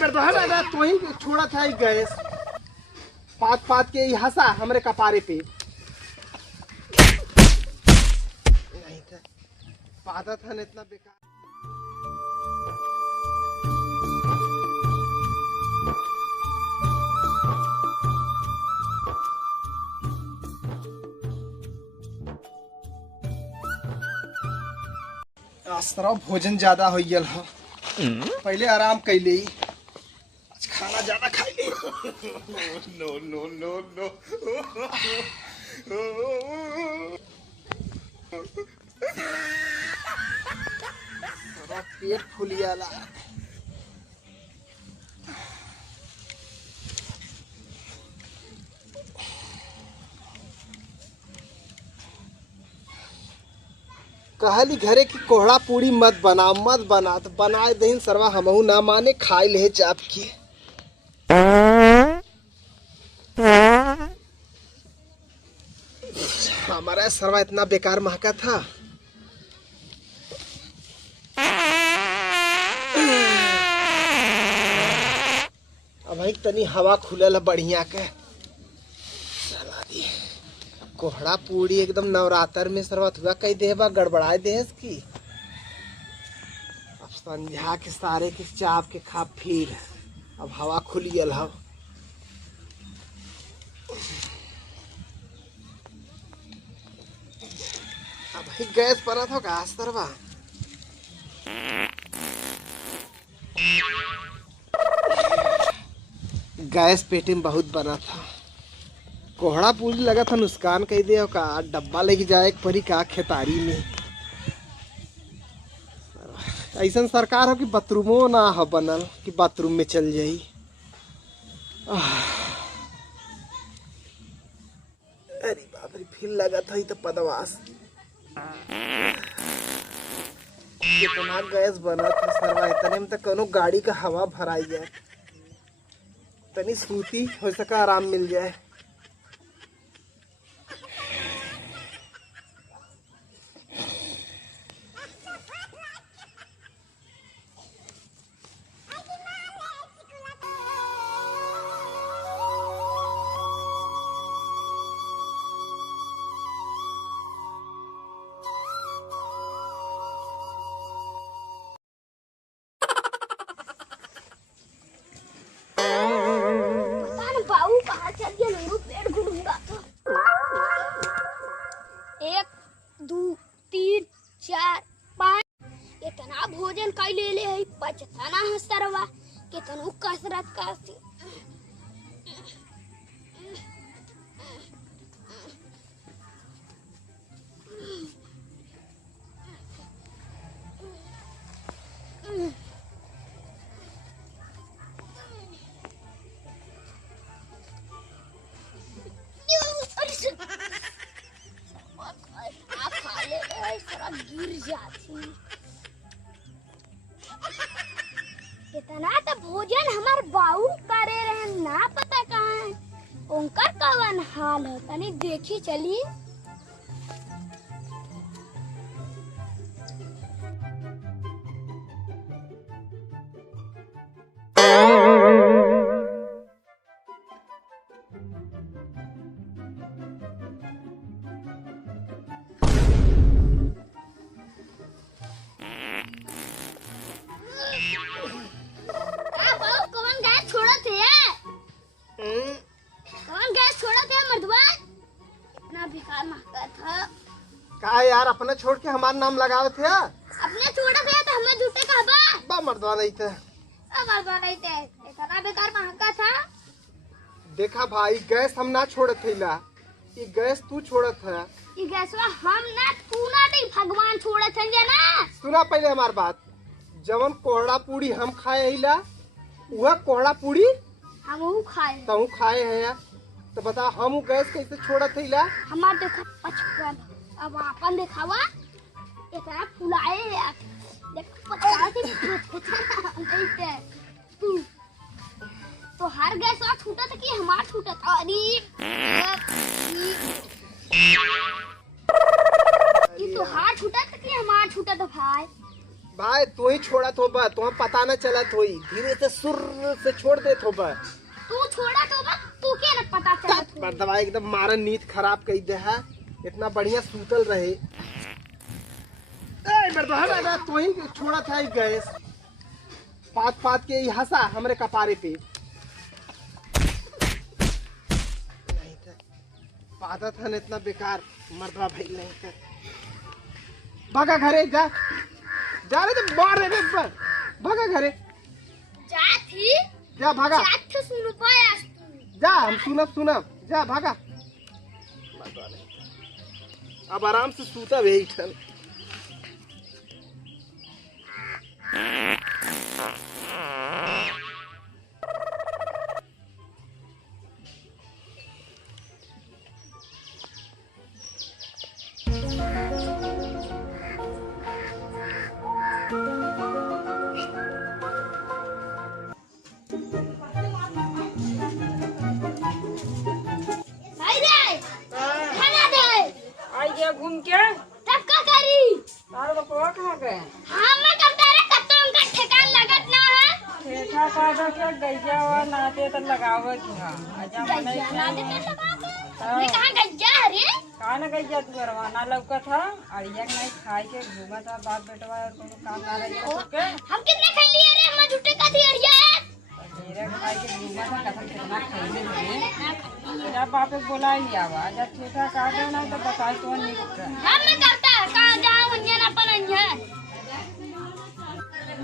मर्दवा तो ही छोड़ा था गैस पात पात के हंसा हमरे कपारे पे नहीं था पाता था न इतना बेकार। आज तरह भोजन ज्यादा हो गया है पहले आराम कैले आज खाना ज्यादा खाई ले। नो नो नो नो पेट फुलियाला कहली घरे की कोहड़ा पूरी मत बना तो बनाए दही सरवा हमहू ना माने खाए ले चाप की। हमारा सरवा इतना बेकार महका था। अब भाई तनी हवा खुलल बढ़िया के चला दी कोहड़ा पूरी एकदम नवरात्र में सरवत हुआ कई दे बा गड़बड़ाए दे की। अब संध्या के सारे के चाप के खा फिर अब हवा खुल गल हो। अब भाई गैस बना था का सरवा गैस पेटे में बहुत बना था। कोहड़ा पूरी लगा था नुकसान कह दे का डब्बा लेके जाए परी का खेतारी में। ऐसा सरकार हो कि बाथरूमो ना हो बनल कि बाथरूम में चल जाई। अरे बाप रे फिर लगा था तो पदवास कितना गैस बना था सरवा इतने में तो कोनो गाड़ी का हवा भराई जाए तनी सूती हो सका आराम मिल जाए। पेट घूमगा तो 1 2 3 4 5 इतना भोजन कई ले ले है पचता ना हसरवा कितनो कसरत करती। गिर जाती कितना तो भोजन हमार बाऊ करे रहे ना पता कहाँ है उनका कवन हाल है तनी देखी चली। का यार अपने छोड़ के हमारा नाम लगावे थे अपने छोड़ा थे तो हमें झूठे कहबा बा मर्दवा नहीं थे मर्दवा नहीं थे इतना बेकार महंगा था। देखा भाई गैस हम ना छोड़े थे ला ये गैस तू छोड़े था ये गैसवा हम ना तू ना नहीं भगवान छोड़े थे ना। सुना पहले हमार बात जवन कोहड़ा पूरी हम खाए हिला वह कोहड़ा पूरी हम खाए तू खाए है तो बता हम गैस कैसे छोड़ा थे ला। हमार देखा 55 अब अपन दिखावा इतना फुलाए यार देखो 50 तो हर गैस और छूटा था कि हमार छूटा था। अरे ये तो हार छूटा था कि हमार छूटा था भाई भाई तू ही छोड़ा तो बा, तुम्हें पता न चला तो ही धीरे से सुर से छोड़ दे तो बा। तू छोड़ा तो बा, तू के न पता चला तू। मर्दवा एकदम मारा नींद खराब कर दे है, इतना बढ़िया सूतल रहे। ए मर्दवा ना तू ही छोड़ा था गैस पात पात के ही हंसा हमरे कपारे पे। नहीं था पाता था न इतना बेकार मर्दवा भाई नहीं था। भागा घरे जा जा रहे तो मार रहे पर भागा घरे जा थी जा भागा जा सुन पाया तू। जा हम सुनब जा भागा। अब आराम से सूता भी ठन। घूम के तब का करी तार बकवा कहाँ गए? हम करता रे तब तो उनका ठेकान लगत ना है। ठेठा काटा के गैया हुआ नाते तो लगावे की हां आजा मने ना दे तो लगा मैं कहां गैया रे कहां न गैया तू रवाना लौका था अड़िया नहीं खाई के घूमा था बाप बेटवा और कोनो काम ना रही तो के हम कितने खा लिए रे हम झूठे का थी अड़िया तेरे खाई के घूमा था कथन कितना खाई ले जब बाप बोला लिया आवा जब ठेठा काटे ना तो बता तो नहीं हम में करता कहां जाओ अंजन अपन अंजन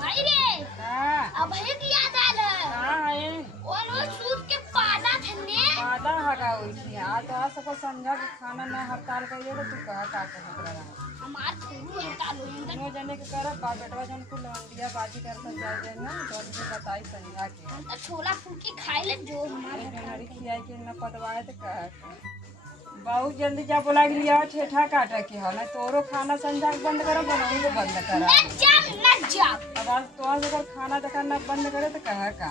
भाई रे हां अब है कि याद आल हां है ओनो सूत के पादा थने पादा हगा होई आ तो आ सब समझा के खाना ना हड़ताल करिए तो तू कहा का कर रहा हमार शुरू हड़ताल होई नो जाने के कर बाप बेटवा जन को लौंडिया बाजी करता जाए ना तो उसे बताई समझा के हम तो छोला फूकी खाए ले जो हमारे हमारी खियाई के न पदवाए तो कह बहुत जल्दी जा बोला के लिया ठेठा काटा के हो ना तोरो खाना संजा के बंद करो बनाऊंगे बंद करा न जा अब आज तो आज अगर खाना देखा ना बंद करे तो कहा का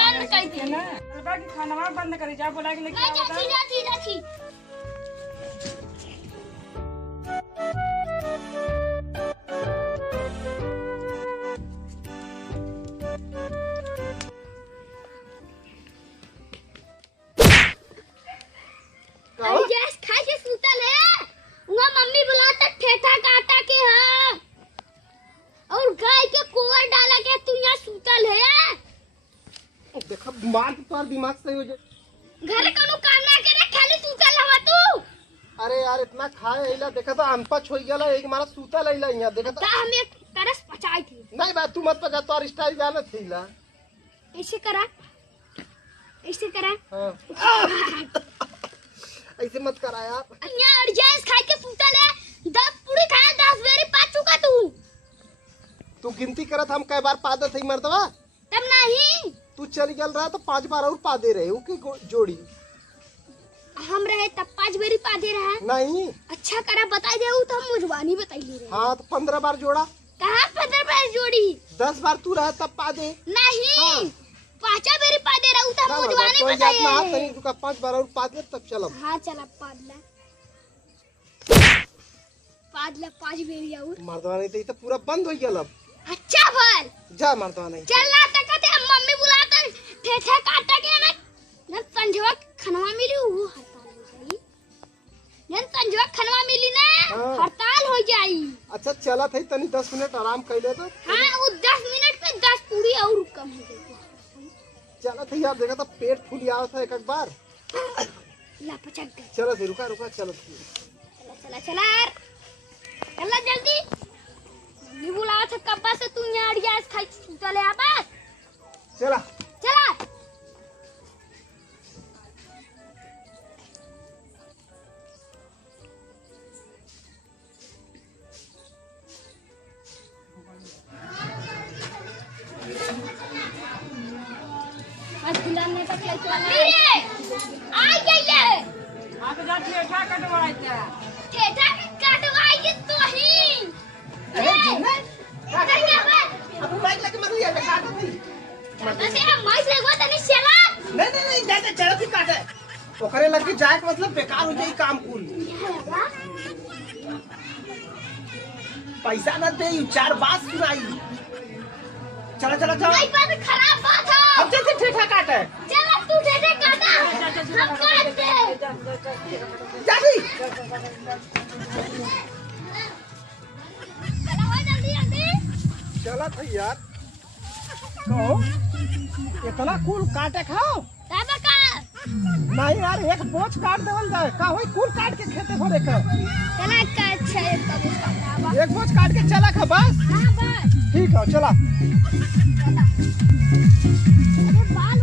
बंद कर दी ना बाकी खाना बंद करे जा बोला के लेके आओ जाती जाती जाती गैस खाए के सूतल है वहाँ मम्मी बुलाता ठेठा काटा के हाँ और गाय के कोवर डाला के तू यहाँ सूतल है देखा मार तो दिमाग सही हो जाए घर कोनो काम ना करे खाली सूतल हवा तू अरे यार इतना खाए इला देखा तो अनपच हो गया एक मारा सूता लइला यहाँ देखा ता हम एक तरस पचाई थी नहीं बात तू मत पचा तो स्टाइल जाना थी ला ऐसे करा हाँ। ऐसे मत करा यार यहाँ अर्जेंस खाए के सूतल है 10 पूरी खाया 10 बेरी पा चुका तू गिनती करत हम कई बार पादा थी मर्दवा तब नहीं तू चल गल रहा तो 5 बार और पा दे रहे हो कि जोड़ी हम रहे तब 5 बेरी पा दे रहा है नहीं अच्छा करा बता दे तो हम मुझवानी बताई ले रहे हाँ तो 15 बार जोड़ा कहाँ 15 बार जोड़ी 10 बार तू रहा तब पा दे नहीं हाँ। 5 बेरी पा दे रहा हूँ तो हम मुझवानी बताई नहीं रुका 5 बार और पा दे तब चलो हाँ चला पादला 5 बेरी और मर्दवा नहीं तो पूरा बंद हो गया अब अच्छा भर जा मर्दवा नहीं चलना तक ते मम्मी बुलाता ठेठा काटा के ना जब संजवा खनवा मिली वो हड़ताल हो जाई जब संजवा खनवा मिली ना हाँ। हड़ताल हो जाई अच्छा चला थे तनी 10 मिनट आराम कर ले तो हाँ वो 10 मिनट में 10 पूरी और कम हो गई चला थे यार देखा तो पेट फूल आया था एक बार ला पचक गई चलो थे रुका चलो चला चला यार चला जल्दी मम्मी बुलावा था कब्बा से तू यहाँ गैस खाई चले आ बात चला चला आज बुलाने तक ले चला आ गई आप जा ठेठा कटवाई जा ठेठा कटवाई तो ही अरे जीना इधर क्या बात अब माइक लगे मत ये काटा थी अरे हम माइक लगवा तनी चला नहीं जाते चलो थी काटे ओकरे लग के जाए मतलब बेकार हो जाई काम कुल पैसा न दे 4 बात सुनाई। चला चला चला नहीं बात खराब बात है। अब जैसे ठेठा काटे चल अब तू ठेठे काटा हम काट दे। जल्दी चला हो जल्दी जल्दी। चला था यार। कहो इतना कुल काटे खाओ तब का नहीं यार, एक बोझ काट देवल जाए का होई, कुल काट के खेते भरे का। चला काट छे तब उसका एक बोझ काट के चला खा बस। हां बस ठीक है चला। अरे बाल